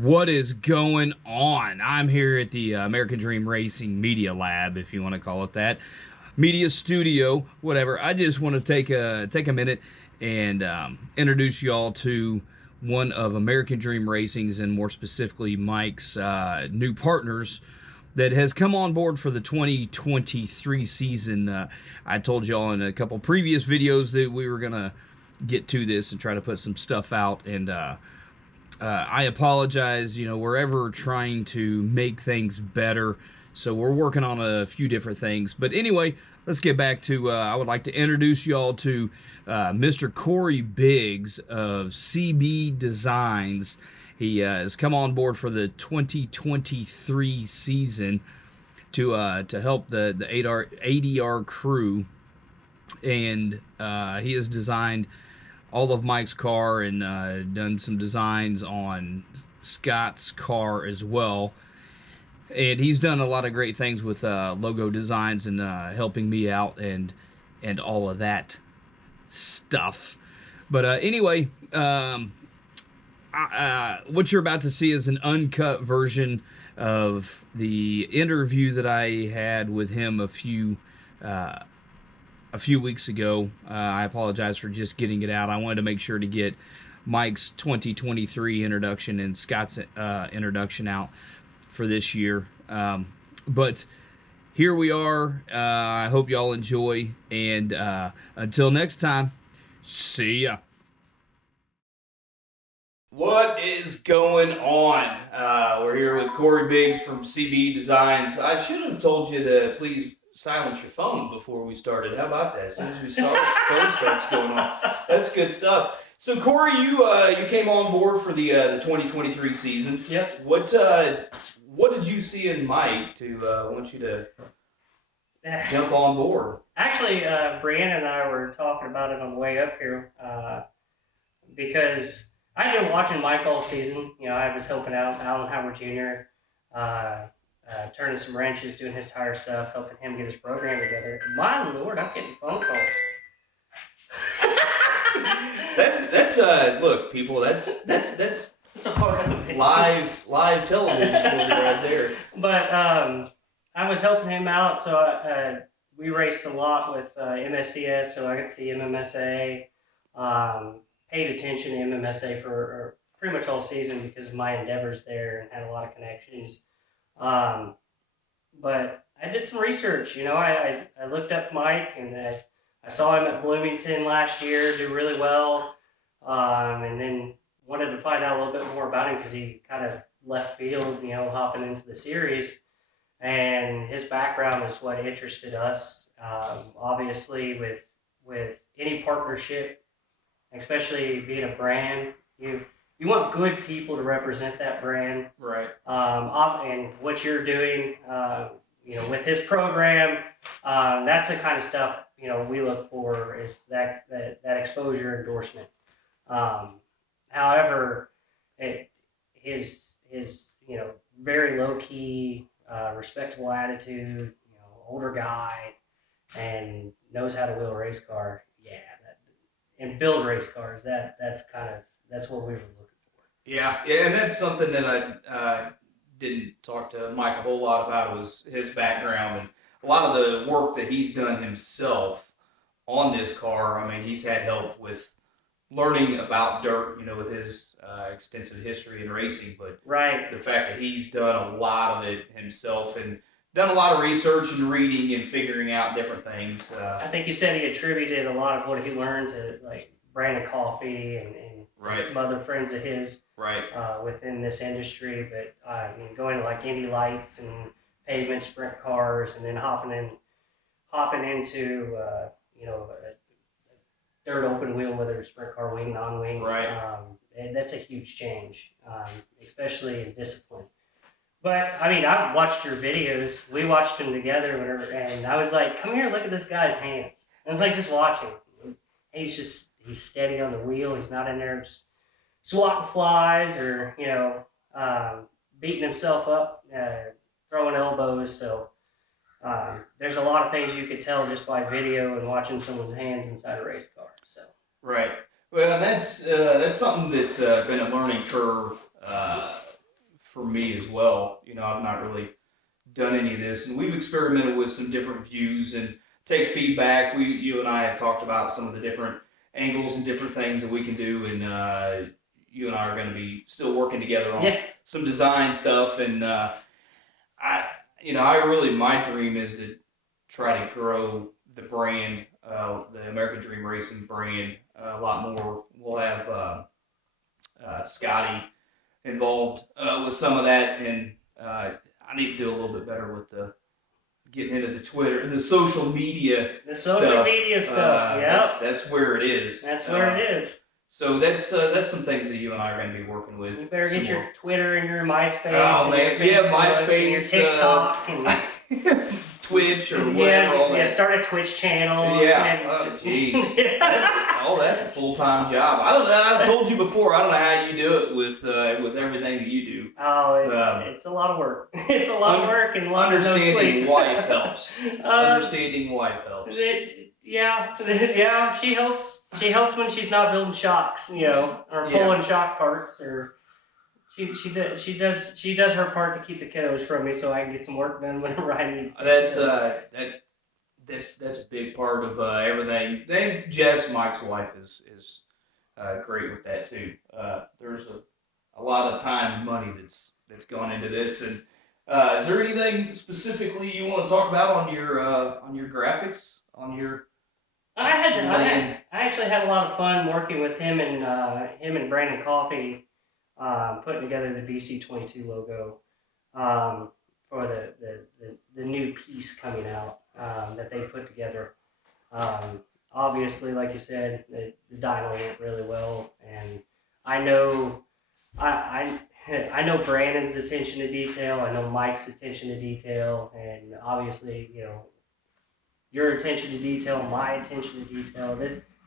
What is going on? I'm here at the American Dream Racing Media Lab, if you want to call it that. Media studio, whatever. I just want to take a minute and introduce y'all to one of American Dream Racing's, and more specifically Mike's new partners that has come on board for the 2023 season. I told y'all in a couple previous videos that we were gonna get to this and try to put some stuff out, and I apologize. We're ever trying to make things better, so we're working on a few different things. But anyway, let's get back to, I would like to introduce y'all to Mr. Corey Biggs of CB Designs. He has come on board for the 2023 season to help the ADR crew, and he has designed all of Mike's car and done some designs on Scott's car as well. And he's done a lot of great things with logo designs and helping me out and all of that stuff. But anyway, what you're about to see is an uncut version of the interview that I had with him a few weeks ago. I apologize for just getting it out. I wanted to make sure to get Mike's 2023 introduction and Scott's introduction out for this year. But here we are. I hope y'all enjoy, and until next time, see ya. What is going on? We're here with Corey Biggs from CB Designs. I should have told you to please silence your phone before we started. How about that? As soon as we start, the phone starts going off. That's good stuff. So Corey, you came on board for the 2023 season. Yep. What did you see in Mike to want you to jump on board? Actually, Brianna and I were talking about it on the way up here because I've been watching Mike all season. I was helping out Alan Howard Jr., turning some wrenches, doing his tire stuff, helping him get his program together. My Lord, I'm getting phone calls. That's look, people. That's a part of it. live television for you right there. But I was helping him out, so we raced a lot with MSCS, so I got to see MMSA. Paid attention to MMSA for pretty much all season because of my endeavors there and had a lot of connections. But I did some research. I looked up Mike, and I saw him at Bloomington last year do really well, and then wanted to find out a little bit more about him because he kind of left field, hopping into the series, and his background is what interested us. Obviously, with any partnership, especially being a brand, you want good people to represent that brand, right? And what you're doing, with his program, that's the kind of stuff we look for, is that exposure endorsement. However, his very low key, respectable attitude, older guy, and knows how to wheel a race car. Yeah, and build race cars. That's what we were looking for. Yeah, and that's something that I didn't talk to Mike a whole lot about, was his background and a lot of the work that he's done himself on this car. I mean, he's had help with learning about dirt, with his extensive history in racing, but right, the fact that he's done a lot of it himself and done a lot of research and reading and figuring out different things. I think you said he attributed a lot of what he learned to like Brandon Coffey and right, some other friends of his, right, within this industry. But going to like Indy Lights and pavement sprint cars, and then hopping into a dirt open wheel, whether it's sprint car wing, non-wing, right. And that's a huge change, especially in discipline. But I watched your videos. We watched them together, and I was like, "Come here, look at this guy's hands." And I was like, just watching. He's steady on the wheel. He's not in there swatting flies or beating himself up, throwing elbows. So there's a lot of things you could tell just by video and watching someone's hands inside a race car. So right. Well, that's something that's been a learning curve for me as well. I've not really done any of this, and we've experimented with some different views and take feedback. You and I have talked about some of the different angles and different things that we can do, and you and I are going to be still working together on some design stuff. And my dream is to try to grow the brand, the American Dream Racing brand, a lot more. We'll have Scotty involved with some of that, and I need to do a little bit better with the getting into the Twitter, the social media stuff. Yeah, that's where it is. That's where it is. So that's some things that you and I are going to be working with. You better get your Twitter and your MySpace. Oh man, MySpace, and your TikTok, and Twitch or whatever. All that. Start a Twitch channel. Yeah. Oh jeez. That's a full-time job. I don't know. I've told you before. I don't know how you do it with everything that you do. Oh, it's a lot of work. It's a lot of work and a lot of no sleep. Understanding wife helps. Understanding wife helps. Yeah, she helps. She helps when she's not building shocks, or pulling shock parts, or she does her part to keep the kiddos from me, so I can get some work done whenever I need to. That's a big part of everything. Then Jess, Mike's wife, is great with that too. There's a lot of time and money that's gone into this. And is there anything specifically you want to talk about on your graphics on your? I actually had a lot of fun working with him and Brandon Coffey, putting together the BC22 logo for the new piece coming out that they put together. Obviously, like you said, the dyno went really well, and I know Brandon's attention to detail. I know Mike's attention to detail, and obviously, your attention to detail, my attention to detail.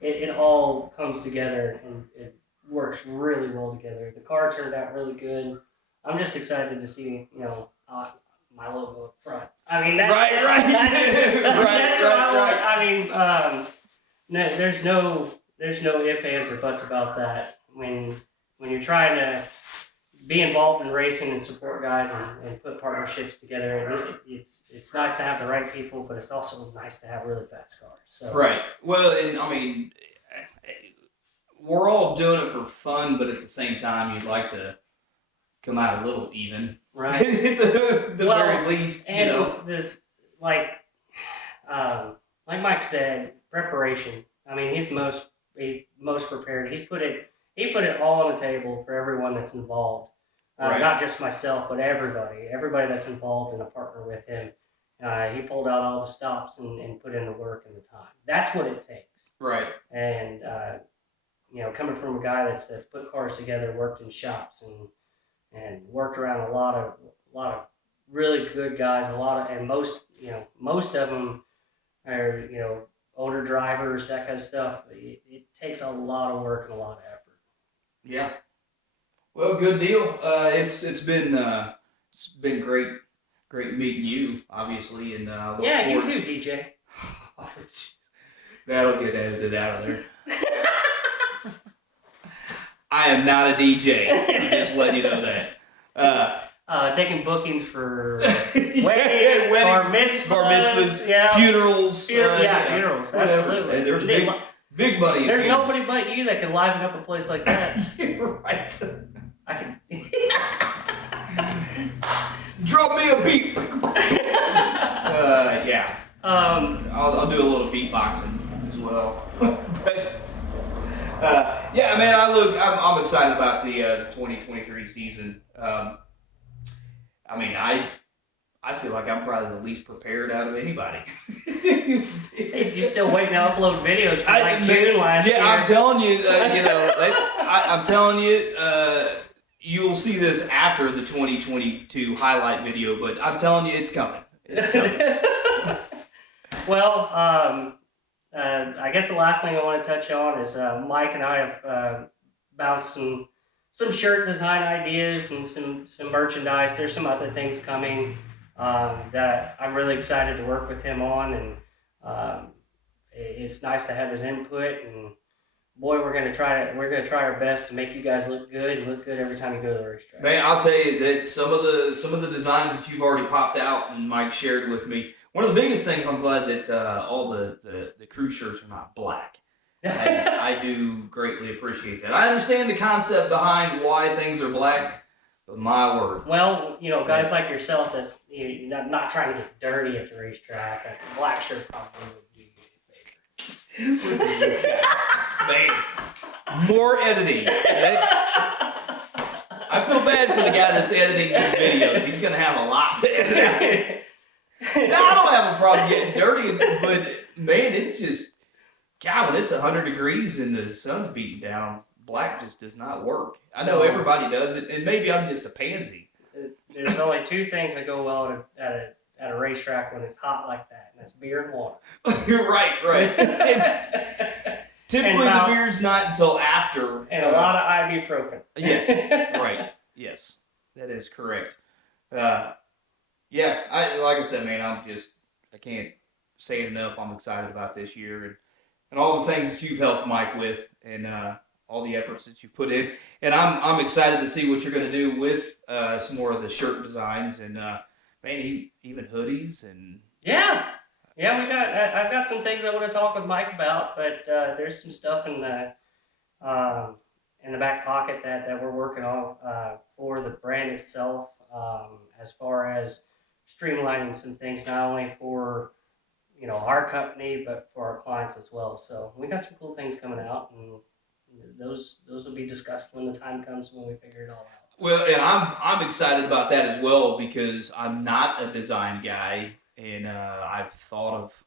It all comes together and it works really well together. The car turned out really good. I'm just excited to see, my logo up front. I mean, that's right. That's what I want. I mean, there's no ifs, ands, or buts about that. When you're trying to be involved in racing and support guys and put partnerships together, and it's nice to have the right people, but it's also nice to have really fast cars. So. Right. Well, and I mean, we're all doing it for fun, but at the same time, you'd like to come out a little even, right? the very least, and like Mike said, preparation. I mean, he's most prepared. He put it all on the table for everyone that's involved. Right. Not just myself, but everybody that's involved and a partner with him. He pulled out all the stops and put in the work and the time. That's what it takes. Right. And coming from a guy that's put cars together, worked in shops, and worked around a lot of really good guys. Most of them are older drivers, that kind of stuff. It takes a lot of work and a lot of effort. Yeah. Well, good deal. It's been great meeting you, obviously, and you too, DJ. Oh, that'll get edited out of there. I am not a DJ. I'm just letting you know that. Taking bookings for weddings, bar mitzvahs, funerals. Funerals, absolutely. There's big money. There's nobody but you that can liven up a place like that. You're right. I can. Drop me a beat. Yeah. I'll do a little beatboxing as well. But yeah, man. I'm excited about the 2023 season. I mean, I feel like I'm probably the least prepared out of anybody. Hey, you're still waiting to upload videos from June last year. Yeah, I'm telling you, I'm telling you, you will see this after the 2022 highlight video, but I'm telling you, it's coming. It's coming. Well, I guess the last thing I want to touch on is Mike and I have bounced some shirt design ideas and some merchandise. There's some other things coming that I'm really excited to work with him on, and it's nice to have his input, and boy, we're gonna try our best to make you guys look good every time you go to the racetrack. Man, I'll tell you that some of the designs that you've already popped out and Mike shared with me. One of the biggest things, I'm glad that all the crew shirts are not black. I do greatly appreciate that. I understand the concept behind why things are black, but my word. Well, you know, guys like yourself that's not trying to get dirty at the racetrack, a black shirt probably would do you a favor. Listen to this guy. Man, more editing. I feel bad for the guy that's editing these videos. He's going to have a lot to edit. Now, I don't have a problem getting dirty, but man, it's just, God, when it's 100 degrees and the sun's beating down, black just does not work. I know everybody does it, and maybe I'm just a pansy. There's only two things that go well at a racetrack when it's hot like that, and that's beer and water. You're right. Typically, the beer's not until after. And a lot of ibuprofen. Yes, right. Yes, that is correct. Yeah, like I said, man, I can't say it enough. I'm excited about this year and all the things that you've helped Mike with, and all the efforts that you've put in. And I'm excited to see what you're going to do with some more of the shirt designs and man, even hoodies and I've got some things I want to talk with Mike about, but there's some stuff in the back pocket that we're working on for the brand itself, as far as streamlining some things, not only for our company, but for our clients as well. So we got some cool things coming out, and those will be discussed when the time comes when we figure it all out. Well, and I'm excited about that as well, because I'm not a design guy, and I've thought of,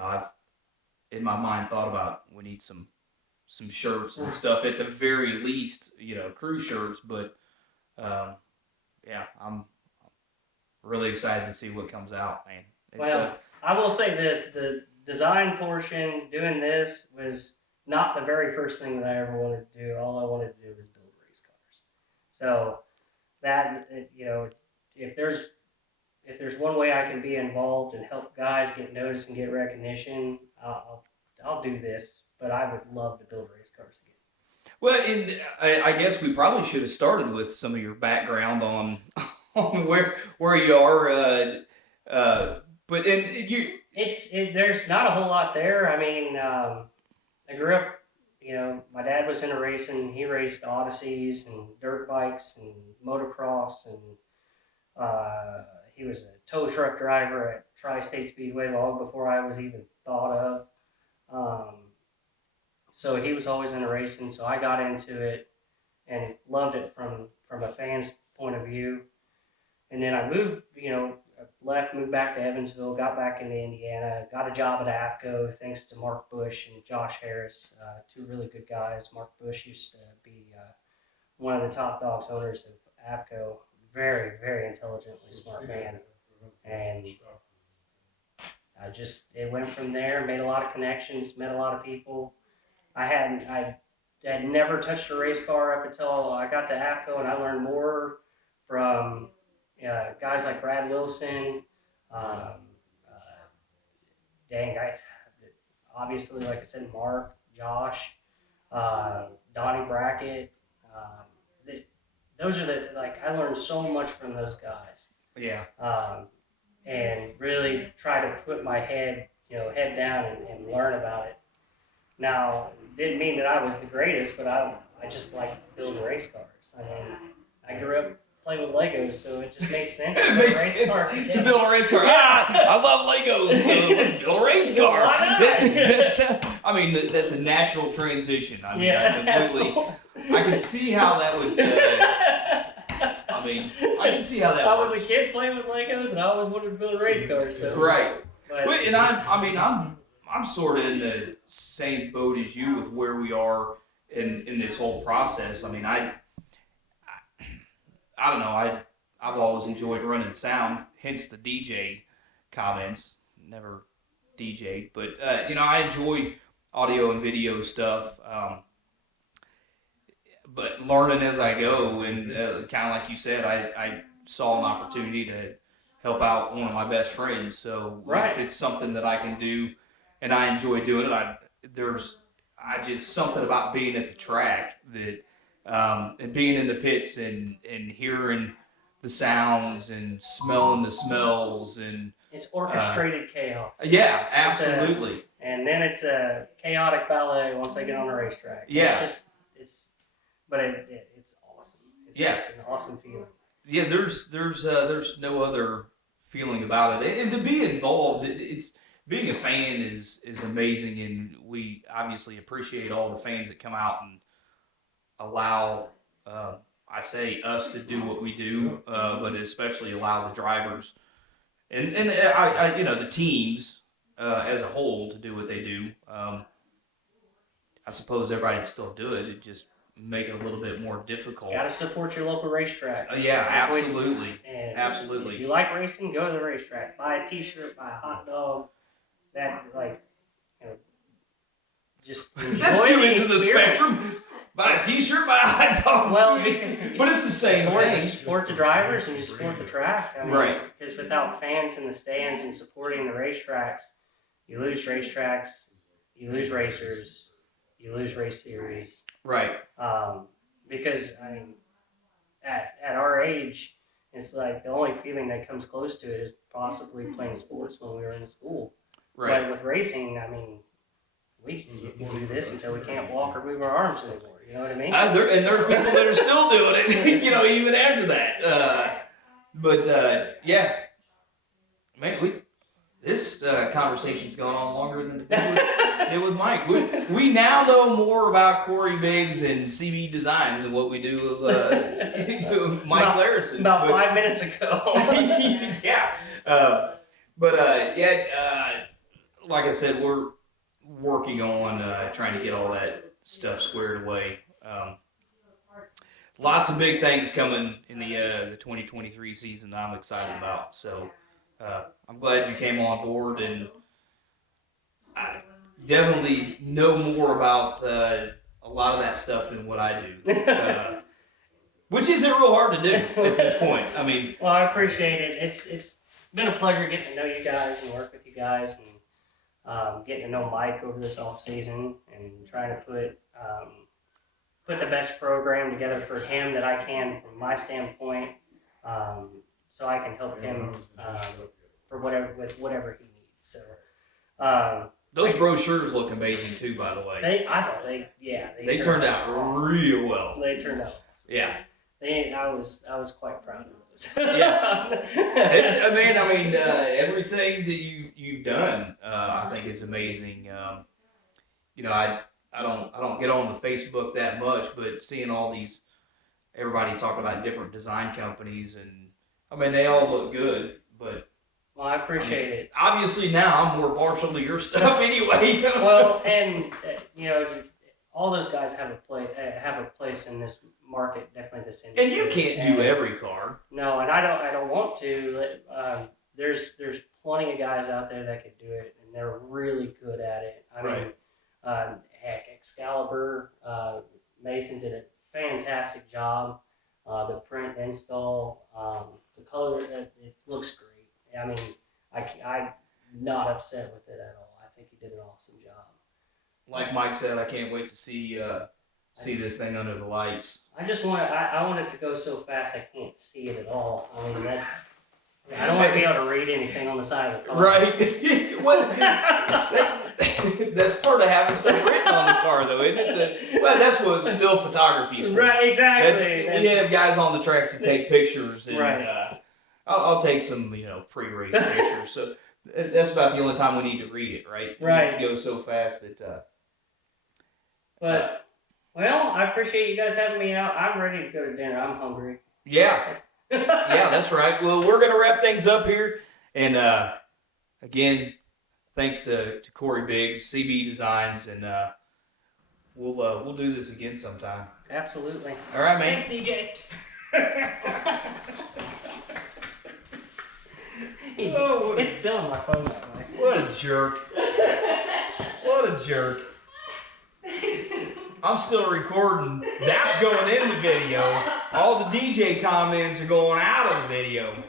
I've in my mind thought about we need some shirts and stuff at the very least, crew shirts. But I'm really excited to see what comes out, man. I will say this: the design portion, doing this, was not the very first thing that I ever wanted to do. All I wanted to do was build race cars. So that, if there's one way I can be involved and help guys get noticed and get recognition, I'll do this. But I would love to build race cars again. Well, and I guess we probably should have started with some of your background on where you are. But there's not a whole lot there. I mean, I grew up, my dad was into racing. He raced Odysseys and dirt bikes and motocross, and he was a tow truck driver at Tri-State Speedway long before I was even thought of. So he was always into racing, so I got into it and loved it from a fan's point of view. And then I moved, moved back to Evansville, got back into Indiana, got a job at AFCO thanks to Mark Bush and Josh Harris, two really good guys. Mark Bush used to be one of the top dogs owners of AFCO, very, very intelligently smart man. And it went from there, made a lot of connections, met a lot of people. I had never touched a race car up until I got to AFCO, and I learned more from guys like Brad Wilson, obviously, like I said, Mark, Josh, Donnie Brackett. Those are I learned so much from those guys. Yeah. And really try to put my head down and learn about it. Now, didn't mean that I was the greatest, but I just like building race cars. I mean, I grew up playing with Legos, so it just made sense. It makes sense to build a race car. I love Legos, so let's build a race car. Why not? That's a natural transition. I can see how that would. I can see how that. I was a kid playing with Legos, and I always wanted to build a race car. So right. And I'm sort of in the same boat as you with where we are in this whole process. I don't know. I've always enjoyed running sound, hence the DJ comments. Never DJ'd, but I enjoy audio and video stuff. But learning as I go, and kind of like you said, I saw an opportunity to help out one of my best friends. So if it's something that I can do, and I enjoy doing it, I just something about being at the track that and being in the pits and hearing the sounds and smelling the smells and it's orchestrated chaos. Yeah, absolutely. And then it's a chaotic ballet once they get on the racetrack. Yeah. It's awesome. It's just an awesome feeling. Yeah, there's no other feeling about it, and to be involved, it's being a fan is amazing, and we obviously appreciate all the fans that come out and allow I say us to do what we do, but especially allow the drivers and I the teams as a whole to do what they do. I suppose everybody can still do it. It just make it a little bit more difficult. Got to support your local racetracks. Yeah, absolutely. And Absolutely. If you like racing, go to the racetrack. Buy a T-shirt, buy a hot dog. That just enjoy That's two ends of the experience. spectrum. Buy a T-shirt, buy a hot dog. Well, but it's the same thing. Support the drivers and you support the track. I mean, Right. Because without fans in the stands and supporting the racetracks, you lose racetracks, you lose racers, you lose race series. Right. Because I mean, at our age, it's like the only feeling that comes close to it is possibly playing sports when we were in school. Right. But with racing, I mean, we can do this until we can't walk or move our arms anymore. You know what I mean? There's people that are still doing it, even after that. Yeah, man, this conversation's gone on longer than it did with Mike. We now know more about Corey Biggs and CB Designs than what we do of Mike Larison. About 5 minutes ago. Yeah. Like I said, we're working on trying to get all that stuff squared away. Lots of big things coming in the 2023 season that I'm excited about. So I'm glad you came on board, and I definitely know more about a lot of that stuff than what I do, which isn't real hard to do at this point. I mean, well, I appreciate it. It's been a pleasure getting to know you guys and work with you guys, and getting to know Mike over this off season, and trying to put the best program together for him that I can from my standpoint, so I can help him for whatever he needs. So those brochures look amazing too, by the way. I thought they turned out real well. They turned out awesome. Yeah. I was quite proud of those. Yeah. Everything that you've done, I think is amazing. I don't get on the Facebook that much, but seeing all everybody talking about different design companies, and they all look good, but. Well, I appreciate it. Obviously now I'm more partial to your stuff anyway. Well, and all those guys have a place in this market, definitely this industry. And you can't do every car. No, and I don't want to. There's plenty of guys out there that could do it, and they're really good at it. I mean, heck, Excalibur, Mason did a fantastic job. The print install, the color, it looks great. I mean, I'm not upset with it at all. I think he did an awesome job. Like Mike said, I can't wait to see this thing under the lights. I want it to go so fast I can't see it at all. I mean, I don't want to be able to read anything on the side of the car. Right. Well, that's part of having stuff written on the car, though, isn't it? That's what still photography is for. Right, exactly. We have guys on the track to take pictures, and right. I'll take some, pre-race pictures. So that's about the only time we need to read it, right? Right. It needs to go so fast that. Well, I appreciate you guys having me out. I'm ready to go to dinner. I'm hungry. Yeah. Yeah, that's right. Well, we're gonna wrap things up here, and again, thanks to Corey Biggs, CB Designs, and we'll do this again sometime. Absolutely. All right, man. Thanks, DJ. It's still on my phone that way. What a jerk. What a jerk. I'm still recording. That's going in the video. All the DJ comments are going out of the video.